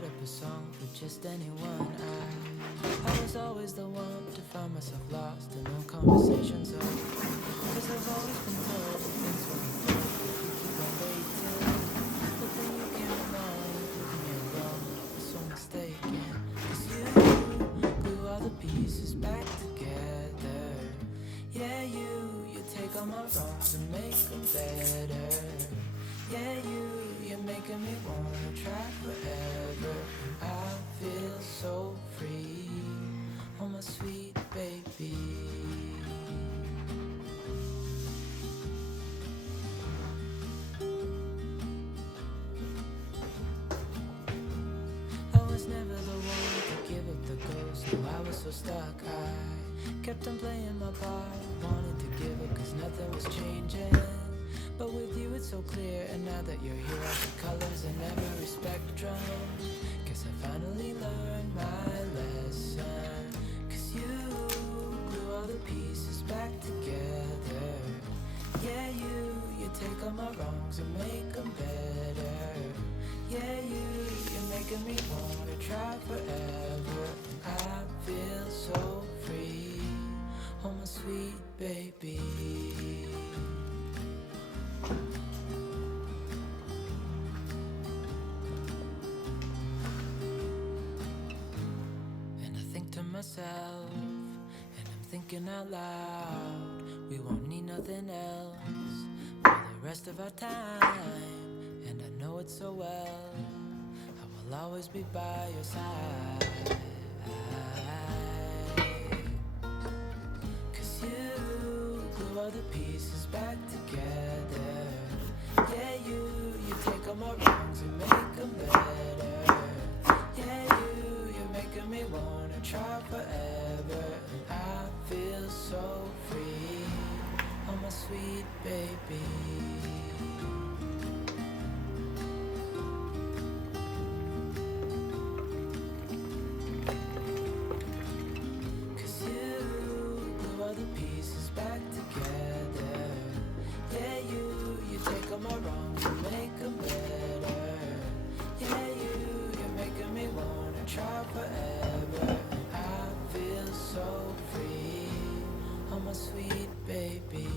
write up a song for just anyone. I was always the one to find myself lost in all conversations. Cause I've always been told that things will be fine if you keep on waiting. But then you came along, proving me wrong. I was so mistaken. Cause you glue all the pieces back together. Yeah, you take all my wrongs and make them better. Yeah, you're making me wanna try forever. I feel so free, oh my sweet baby. I was never the one to give up the ghost, no, I was so stuck. I kept on playing my part, wanted to give up cause nothing was changing. But with you it's so clear, and now that you're here I see colors in every spectrum. Guess I finally learned my lesson. Cause you glue all the pieces back together. Yeah, you take all my wrongs and make them better. Yeah, you're making me wanna try forever. And I feel so free, oh my sweet baby. And I think to myself, and I'm thinking out loud, we won't need nothing else for the rest of our time. And I know it so well, I will always be by your side. Cause you glue all the pieces back together. Yeah, you take all my wrongs and make them better. Yeah, you're making me wanna try forever. And I feel so free, oh my sweet baby. Back together. Yeah, you take all my wrongs and make them better. Yeah, you're making me wanna try forever. And I feel so free, oh my sweet baby.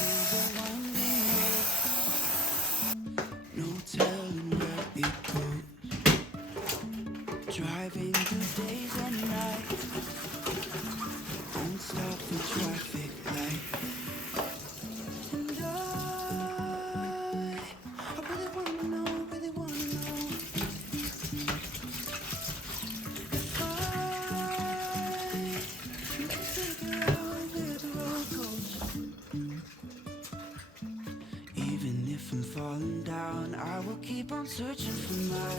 is a winding road, no telling where it goes. Driving through days and nights, won't stop for traffic light. And I really wanna know if I can figure out where the road goes. Even if I'm falling down, I will keep on searching for my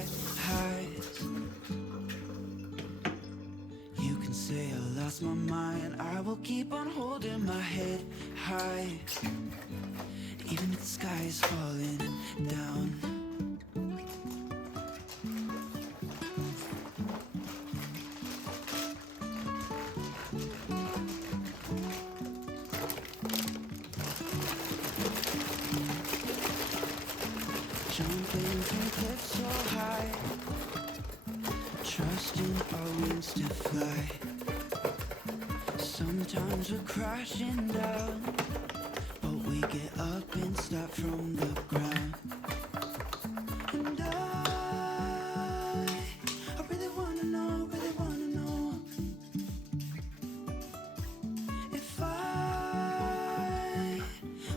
highs. You can say I lost my mind, I will keep on holding my head high. Even if the sky is falling down. Jumping from cliffs so high, trusting our wings to fly. Sometimes we're crashing down, but we get up and start from the ground. And I really wanna know if I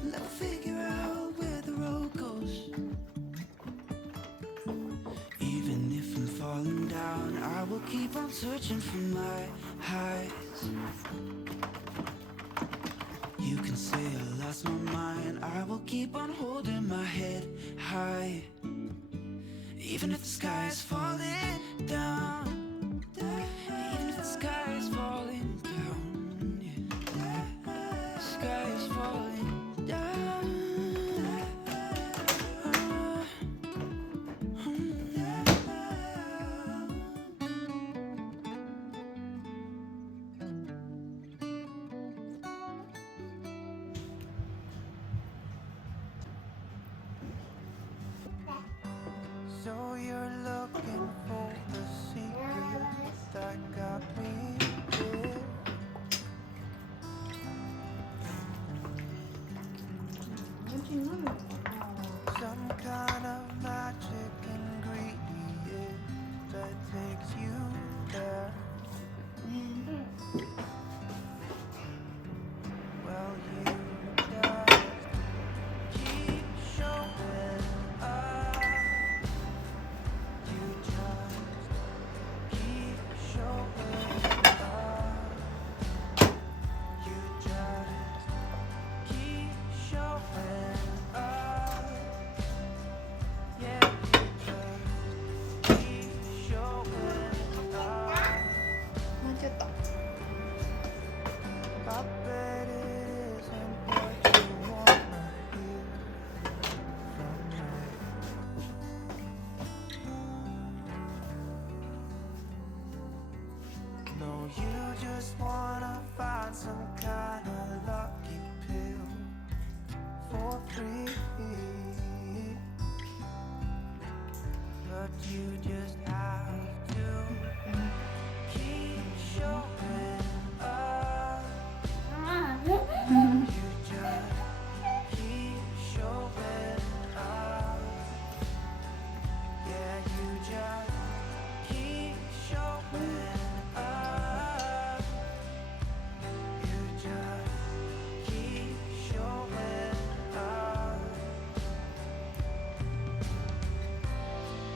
will ever figure out where the road goes. Even if I'm falling down, I will keep on searching for my highs. You can say I lost my mind, I will keep on holding my head high. Even if the sky is falling down, even if the sky is falling down, yeah. The sky is falling down. So you're looking for the secret that got me here. Some kind of magic ingredient that takes you there. Well, you just keep showing up. You just keep showing up. You just keep showing up. Yeah, you just keep showing up. もうちょっと。 I bet it isn't what you wanna hear from me. No, you just wanna find some kind of lucky pill for free. But you just have to keep showing up. You just keep showing up. Yeah, you just keep showing up. You just keep showing up.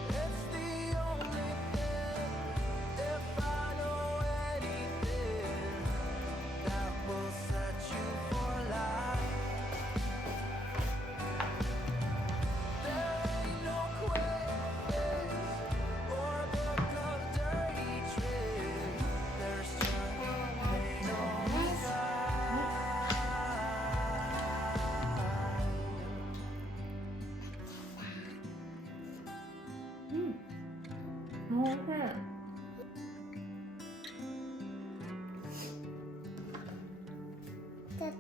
It's the only thing, if I know anything, that will set you for life. There ain't no quiz or book of dirty tricks. There's just plain old time. もうね。ちょっと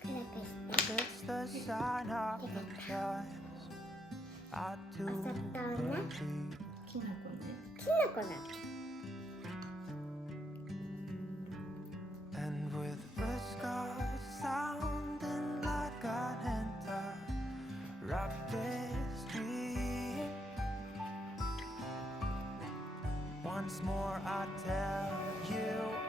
暗くして。 It's the sign of the times. I do お砂糖ね。 believe. きなこね。きな粉だ。 And with whiskers sounding like I once more I tell you